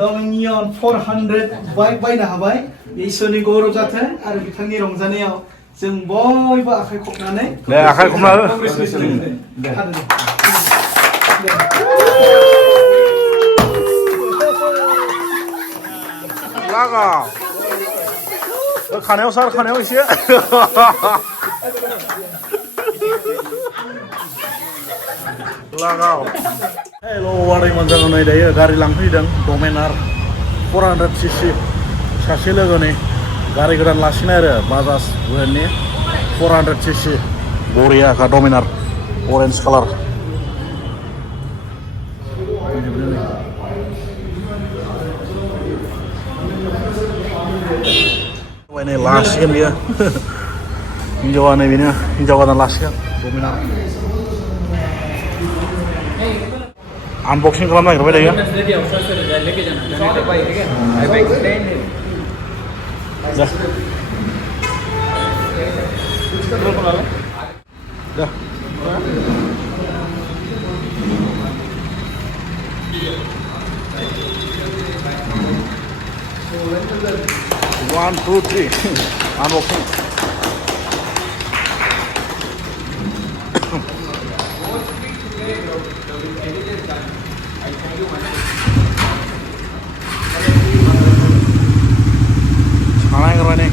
दमिनियन 400 bike बायनो हाबाय इसोरनि गौरव जाथों आरो बिथांनि रंजानायाव जों बयबो आखाइ खबनानै दे आखाइ खबना हो लागाव खानायाव सार खानायाव एसे लागाव हेल' वादै मोजां नै दायो गारि लांफैदों डमिनार 400cc सासे लोगोनि गारि गोदान लासिनाय आरो बाजाज ब्रेन्डनि 400cc बरियाखा डमिनार अरेन्ज कालार नै लासिगोन बियो हिन्जावा नै बेनो हिन्जाव गोदान लासिगोन डमिनार अनबक्सिं खालामनो नागिरबाय दायो दा 1, 2, 3 unboxing sana yang keren nih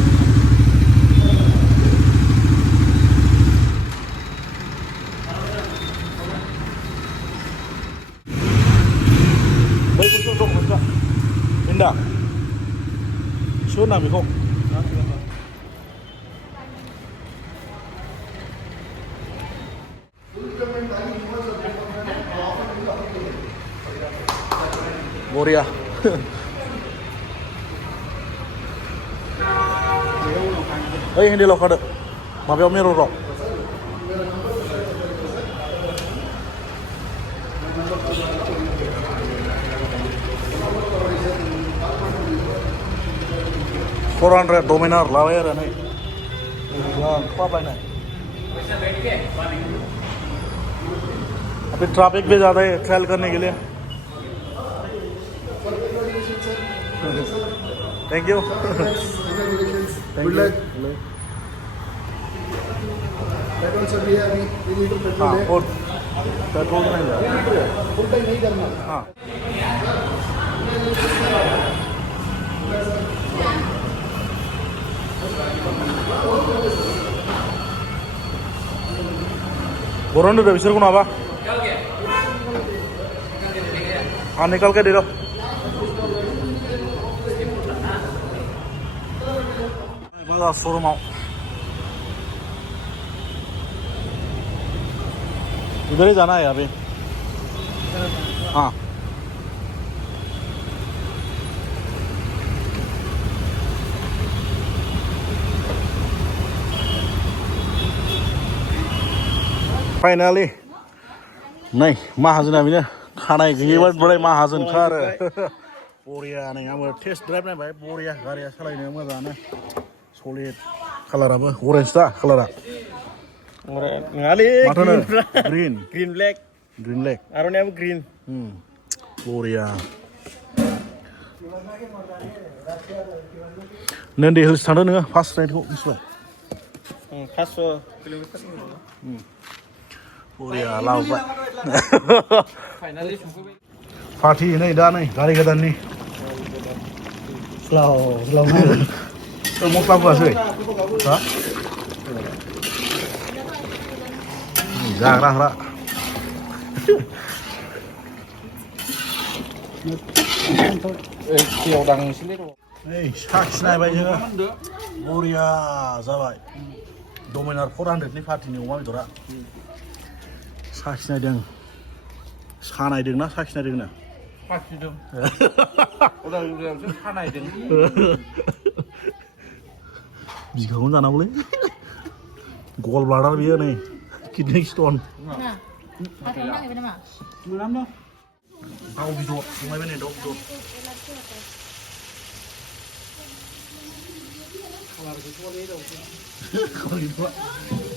baik untuk indah siapa namanya kok Boria hindi lo kada mabiyaw mirror ro $400 Dominar लावे रहे नहीं क्या पाना है अभी ट्रैफिक भी ज़्यादा है ख्याल करने के लिए थैंक यू गुड लक हाँ और पेट्रोल नहीं करना हाँ बोरों दे बिसर को ना बा हाँ निकल के दे दो बाजार शोरूम इधर ही जाना है अभी हाँ फाइनली नहीं माहाजोना बेनो खानाय गैयैबा बोराय माहाजोनखा आरो बरिया नै आंबो टेस्ट ड्राइभ नायबाय बरिया गारिया सालायनो मोजाङानो सलिड कालाराबो अरेन्ज दा कालारा नङालै ग्रीन ब्लेक आर'नायाबो ग्रीन बरिया नों हिल्स थांदों नोङो फार्स्ट राइडखौ मिथिबाय 500 किल'मिटार बरिया लाबोबाय फाइनालि सफैबाय पार्टि नै दा नै गारि गोदाननि स्लाव मस्ला होआसै हा जाग्राफ्रा नै साखिनायबाय जोङो बरिया जाबाय डमिनार 400नि पार्टिनि अमा बेदरा साखिनायदों सानायदोंना साखिनायदोंनो साखिदों उदालगुरियावसो सानायदों बिखाखौनो जानांगौलै गल ब्लाडार बियो नै किडनि स्टन दाउ बेदर संलायबाय नै दाउ बेदर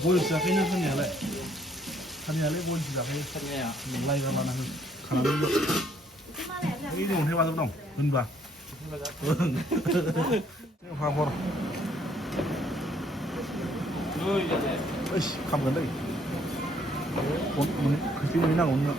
बयस जाखायोना खानायालाय बयस जाखायो लायगा लाना हो खानानै ini mau hewan dong, Mbak. Favor. Eish, खामगोन दै खोस्लि मोनै नांगौ नोंनो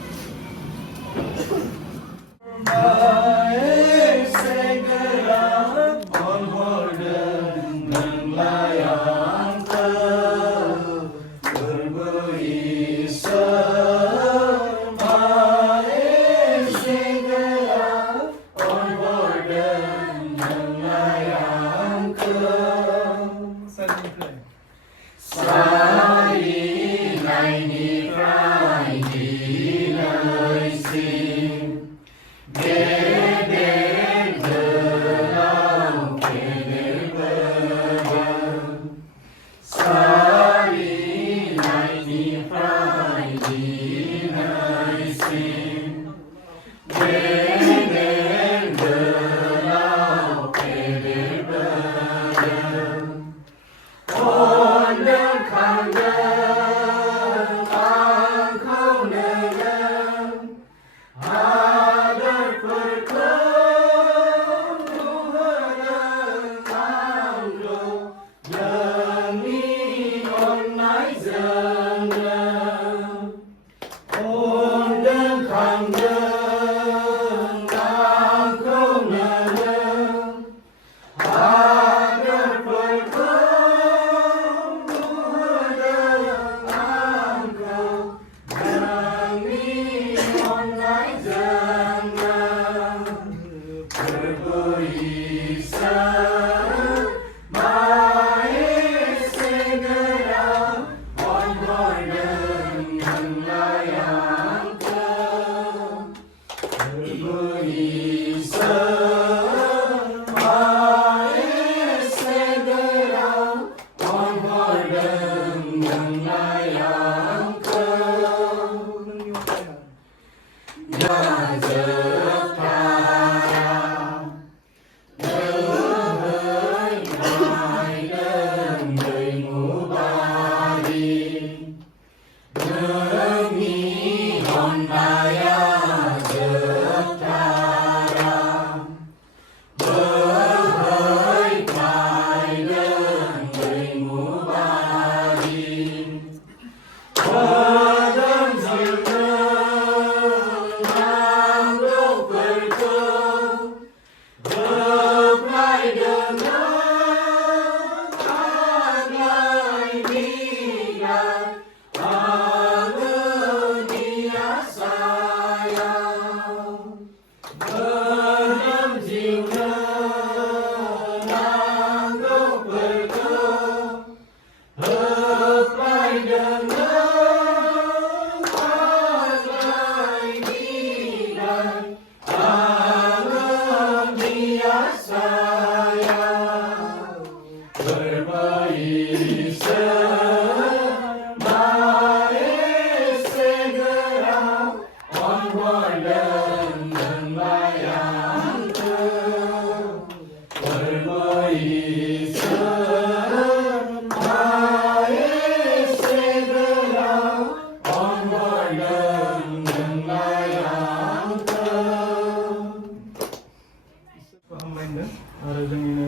आरो जोंनिनो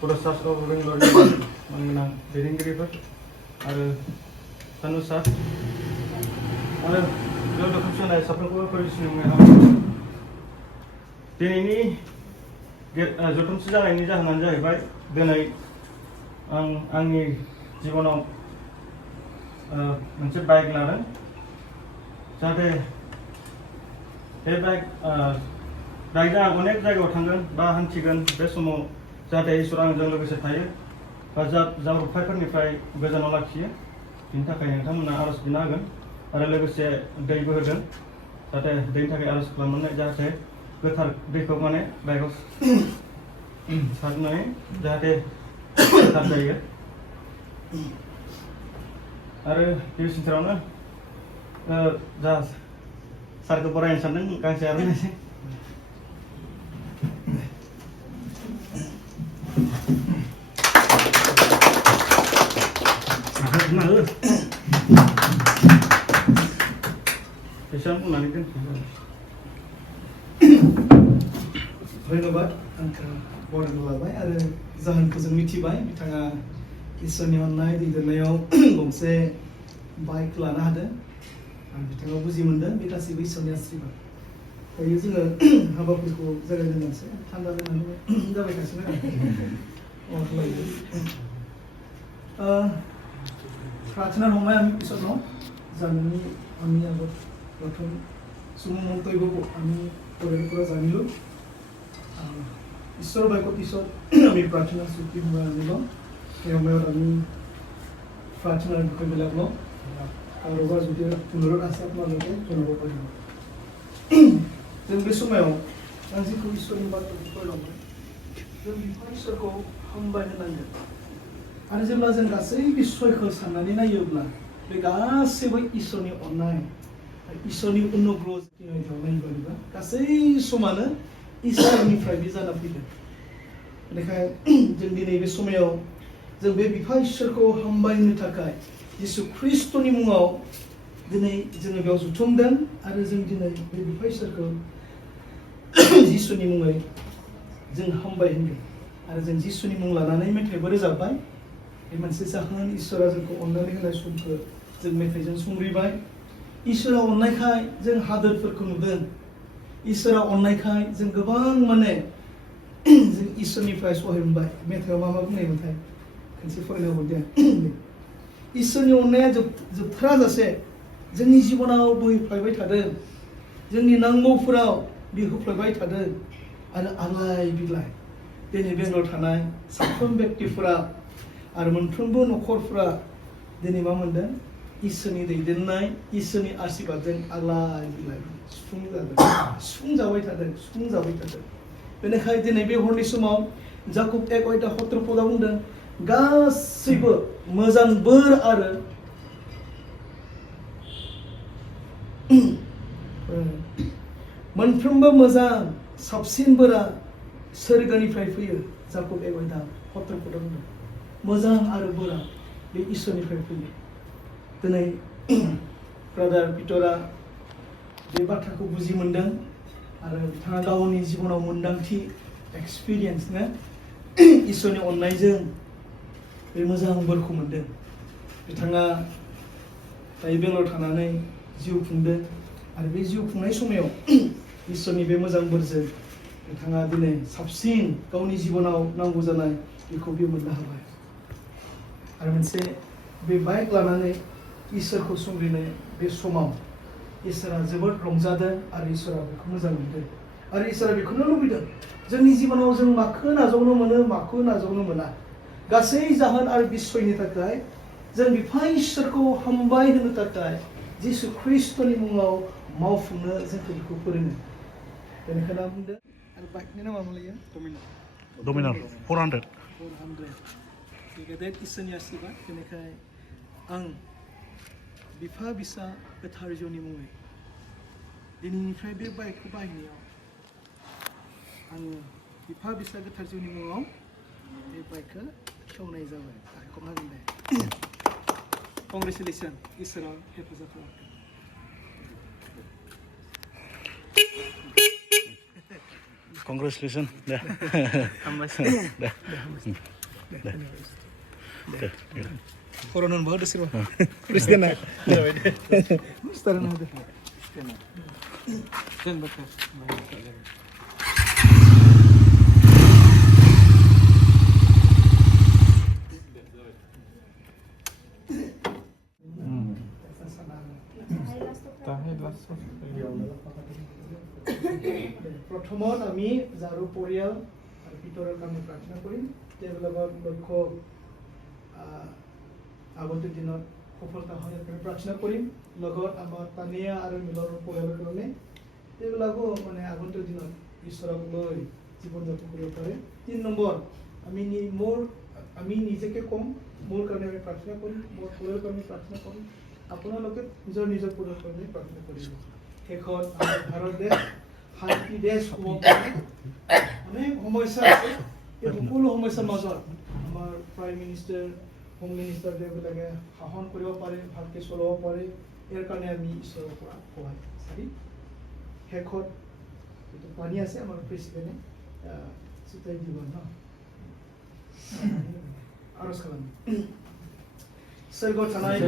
प्रसाद बेंगलनि मानगोनां दैदेनगिरिफोर आरो सानु सार आरो बेयाव दोखोमसोनाय साफ्रोमखौबो फोरमायसिनो दिनैनि जथुमसे जानायनि जाहोनानो जाहैबाय दिनै आं आंनि जिबनाव मोनसे बाइक लादों जाहाथे बे बाइकजों आं अनेक जायगायाव थांगोन बा हान्थिगोन बे समाव जाहाथे इसोर आंजों लोगोसे थायो बा जाब्रबथायफोरनिफ्राय गोजानाव लाखियो बिनि थाखाय नोंथांमोना आरज बिनो हागोन आरो लोगोसे दैबो होदों जाहाथे दैनि थाखाय आरज खालामनानै जाहाथे गोथार दैखौ माने बाइकआव सारनानै जाहाथे गोथार जायो आरो गिबिसिनथारावनो जा सारखौ बरायनो सानदों गांसे आर'नाइ एसेबां बुंनानै दोनसै धन्यबाद आंखौ बरायना लाबाय आरो जाहोनखौ जों मिथिबाय बिथाङा इसोरनि अननाय दैदेननायाव गंसे बाइक लानो हादों आरो बिथाङा बुजि मोनदों बे गासैबो इसोरनि आशीर्बाद दायो जोङो हाबाफोरखौ जागायजेननोसै थान्दा जानानै जाबाय थासिगोन प्रार्थना हमनाय आम्ही इसोरनाव जानानै आम्ही आबाद प्रथम सुमु मन्तব্यखौ आम्ही फरायनायफोरा जानिलु ঈশ্বৰ বাক্যত পিছত আমি প্ৰাৰ্থনা চুক্তি সময় আনিব সেই সময়ত আমি প্ৰাৰ্থনাৰ বিষয়বিলাক লওঁ কাৰোবাৰ যদি পুনৰত আছে আপোনালোকে জনাব পাৰিব जों बे समायाव आं जिखौ इसोरनि बाथ्राखौ फोरमायबाय जों बिफा इसोरखौ हामबाय होनांगोन आरो जेब्ला जों गासै बिसयखौ साननानै नायोब्ला बे गासैबो इसोरनि अननाय इसोरनि अनुग्रह नायोब्ला गासै समानो इसोरनिफ्राय बे जाना फैदों बेनिखायनो जों दिनै बे समायाव जों बे बिफा इसोरखौ हामबायनो थाखाय जिसु ख्रिस्ट'नि मुङाव दिनै जोङो बेयाव जुथुमदों आरो जों दिनै बे बिफा इसोरखौ जिसुनि मुङै जों हामबाय होनदों आरो जों जिसुनि मुं लानानै मेथाइबो रोजाबबाय बे मोनसे जाहोन इसोरा जोंखौ अननानै होनाय समखौ जों मेथाइजों संग्रिबाय इसोरा अननायखाय जों हादोरफोरखौ नुदों इसोरा अननायखाय जों गोबां माने जों इसोरनिफ्राय सहाय मोनबाय मेथाइआव मा बुंनायमोनथाय खनसे फरायनो हरदों इसोरनि अननाया जोबथाराजासे जोंनि जिबनाव बोहैफ्लायबाय थादों जोंनि नांगौफोराव बे होफ्लायबाय थादों आरो आग्लाय बिग्लाय दिनै बेंगलराव थानाय साफ्रोम बेक्तिफोरा आरो मोनफ्रोमबो न'खरफोरा दिनै मा मोनदों इसोरनि दैदेननाय इसोरनि आशीर्बादजों आग्लाय बिग्लाय सुफुंजाबाय थादों बेनिखायनो दिनै बे हरनि समाव जाकुब 1:17 बुंदों गासैबो मोजां बोर आरो मोनफ्रोमबो मोजां साबसिन बोरा सोरगोनिफ्राय फैयो जाकुब 1:17 बुंदों मोजां आरो बोरा बे इसोरनिफ्राय फैयो दिनै ब्रादार पिटरा बे बाथ्राखौ बुजि मोनदों आरो बिथाङा गावनि जिबनाव मोन्दांथि एक्सपिरियेन्स ना इसोरनि अननायजों बे मोजां बोरखौ मोनदों बिथाङा दायो बेंगलराव थानानै जिउ खुंदों आरो बे जिउ खुंनाय समाव इसोरनि बे मोजां बोरजों बिथाङा दिनै साबसिन गावनि जिबनाव नांगौ जानाय बेखौ बे मोननो हाबाय आरो मोनसे बे बाइक लानानै इसोरखौ संग्रिनाय बे समाव इसोरा जोबोद रंजादों आरो इसोरा बेखौ मोजां मोनदों आरो इसोरा बेखौनो लुबैदों जोंनि जिबनाव जों माखौ नाजावनो मोनो माखौ नाजावनो मोना गासै जाहोन आरो बिसयनि थाखाय जों बिफा इसोरखौ हामबाय होनो थाखाय जिसु ख्रिस्ट'नि मुङाव मावफुंनो जोंखौ बेखौ फोरोङो बेनिखायनो आं बुंदों आरो बाइकनि नामा मालायो डमिनार 400 गेदेर इसोरनि आशीर्बाद बेनिखायनो आं बिफा बिसा गोथार जिउनि मुङै दिनैनिफ्राय बे बाइकखौ बाहायनायाव आङो बिफा बिसा गोथार जिउनि मुङाव बे बाइकखौ खेवनाय जाबाय आखाइखौ हागोन दे कंग्रेचुलेसन इसोरा हेफाजाब खालामदों Congratulations दे दे Corona ba ada sih bang? Kristena. Kristena ada. Kristena betul. প্রথমত আমি যাৰো পৰিয়াল আৰু পিতৰৰ কাৰণে প্ৰাৰ্থনা কৰিম তেওঁলোকৰ লক্ষ্য আগন্তুক দিনত সফলতা হয় আমি প্ৰাৰ্থনা কৰিম লগত আমাৰ তানিয়া আৰু মিলৰ পৰিয়ালৰ কাৰণে তেওঁলোকো মানে আগন্তুক দিনত ঈশ্বৰক লৈ জীৱন যাপন কৰিব পাৰে 3 নম্বৰ আমি নিজকে কম মোৰ কাৰণে আমি প্ৰাৰ্থনা কৰিম মোৰ পৰিয়ালৰ কাৰণে প্ৰাৰ্থনা কৰিম আপোনালোকে নিজৰ পৰিয়ালৰ কাৰণে প্ৰাৰ্থনা কৰিব শেষত আমাৰ ভাৰত দেশ শান্তি দেশ হ'ব অনেক সমস্যা আছে এই সকলো সমস্যাৰ মাজত আমাৰ প্ৰাইম মিনিষ্টাৰ হোম মিনিষ্টাৰ দেৱবিলাকে শাসন কৰিব পাৰে ভালকৈ চলাব পাৰে ইয়াৰ কাৰণে আমি ঈশ্বৰৰ পৰা সহায় বিচাৰি শেষত যিটো পানী আছে আমাৰ প্ৰেচিডেণ্টে Sutai di mana? Harus kawan. Sergot tanai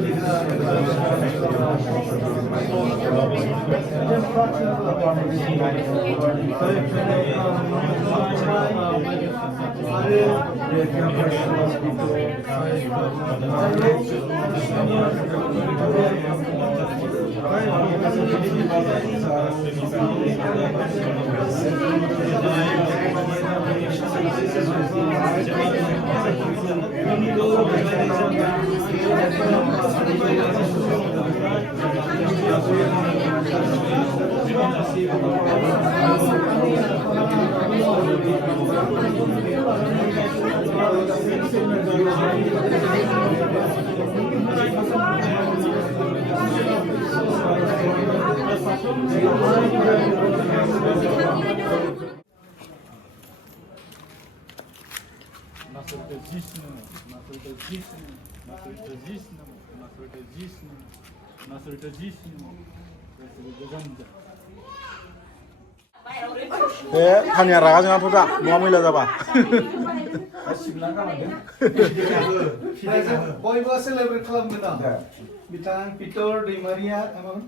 hanya raga jangan tuh dah, mau milih apa? boy boy celebrate club mana? Bitang Peter Di Maria, apa?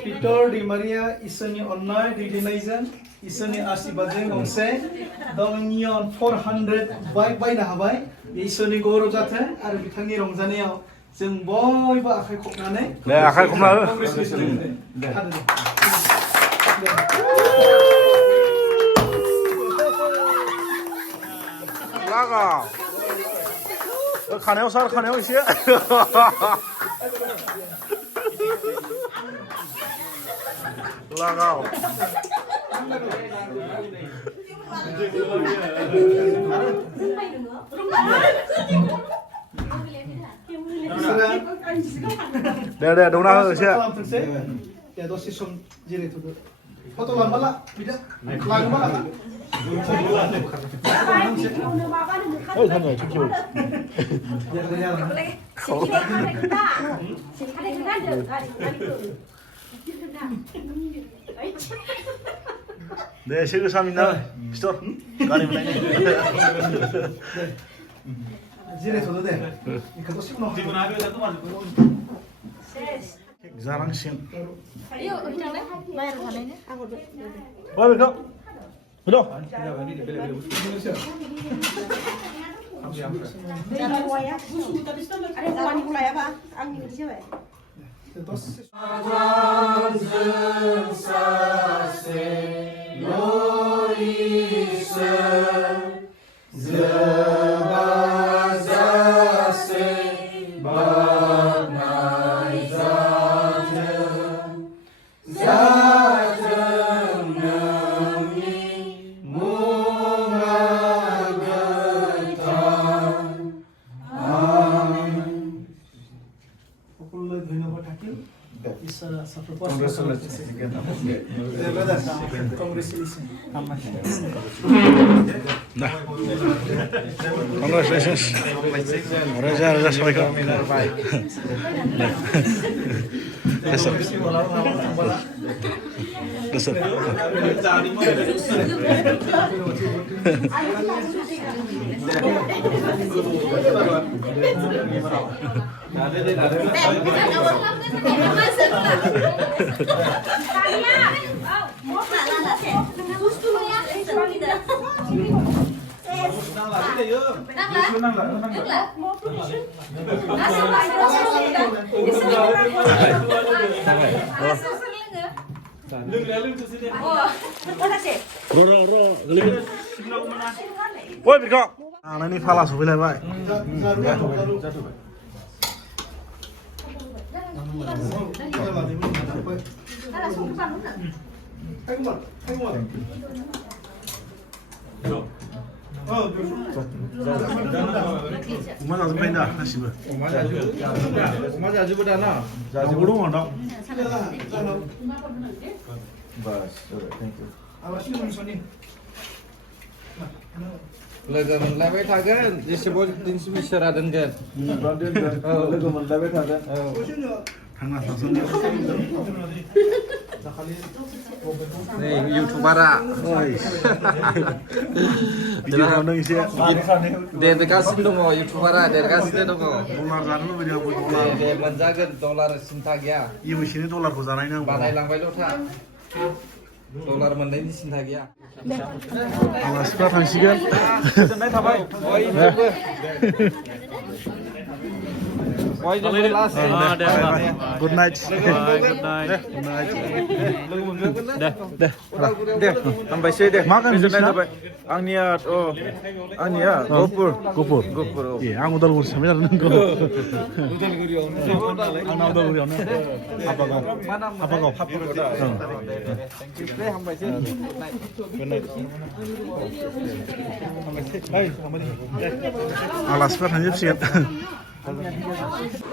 Peter Di Maria isoni online di Denaisan, isoni asibadeng ngomse, dongnion 400 by na habai, isoni goro jathe, ar bitangi rongjaneo जों बयबो आखाइ खबनानै दे आखाइ खबना हो लागा खानायाव सार खानायाव एसे लागाव दे दौना हो एसे ya dose som jere tuh foto lambala bida lambala oh kan ya cucu deh sih kesamina store kali mana jere tuh deh ikut sih mau jarang sih Ayo, udah bayar kanannya. oh betul betul Ada kuani pula ya, Pak? Angin di siapa? terus Congratulations. Reza sampaikan. Dasar. Woi, Biko. Nah, ini falas boleh, Pak. Mana tu pindah nasib. Mas Aju Bedana. Jadi belum ada. Bas, thank you. awas ini sini Logo मोनलायबाय थागोन जेसेबां दिनसिम इसोरा दोनगोन लोगो मोनलायबाय थागोन Tanah langsung. Nih, YouTuber-a. Video nang isi. Dedikasi dong, YouTuber-a, dedikasi dong. Dolar जानो लुबैदों आंबो dolar. दे मोनजागोन डलार सिन्था गैया इउएसनि डलारखौ जानाय नांगौ। बानायलांबायल' था डलार मोननायनि सिन्था गैया आलासिफ्रा थांसिगोन। गोजोननाय थाबाय बयजोंबो बयजोंबो लास्ट गुड नाइट। दे हामबायसै दे मा गामि गोजोननाय नोंसिना? थाबाय आंनिया गहपुर गहपुर औ ए आं उदालगुरि सानबाय जादों नोंखौ। आंना उदालगुरियावनो हाबागाव हामबायसै आलासिफ्रा थांजोबसिगोन।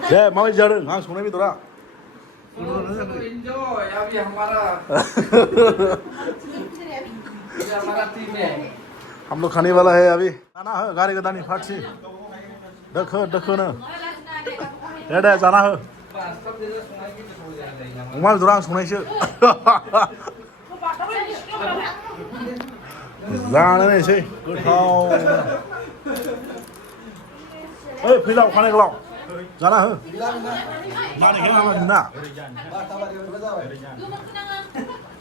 दे माबायदि जादों आं संनाय बेदरा? enjoy अभी हमारा टीम है हम लोग खाने वाला है अभी जाना है गाड़ी गदानी फाटसी देखो देखो ना दे जाना है अमा बेदरा आं संनायसो जानो नायसै गोथाव ओइ फैलाव खानाय गोलाव जाना हो नानिखे हामाखै नोंना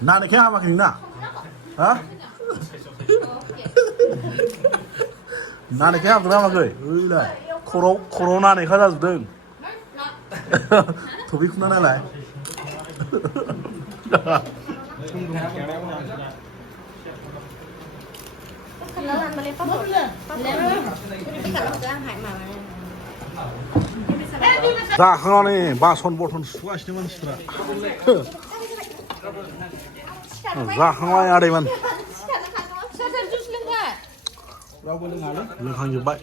नानिखे हामाखै नोंना हा नानिखे हामदोंना हामाखै ओइलाय खर'आव नानेखा जाजोबदों थफिखुना नालाय जाखांनानै बासन बर्थन सुगासिनो मानसिफ्रा जाखांबाय आदैमोन लोंखांजोब्बाय